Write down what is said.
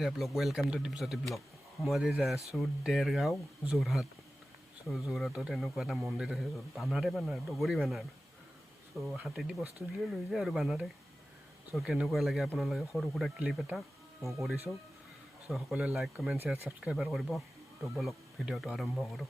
आप लोग welcome to Deepjyoti blog मैं आज जा आसो देरगाँव जोरहाट सो जोरहाटत एनेकुवा मंदिर आछे बानारे डगरी बानार सो हाथेदी बस्तु दिले লৈ যায় আৰু बानारे सो केनेकुवा लागे आपनालोके सৰু सुरा क्लिप এটা মই কৰিছো सो সকলোৱে लाइक कमेन्ट शेयर सब्सक्राइबार কৰিব तो बोलक भिडिओটো आरम्भ करो।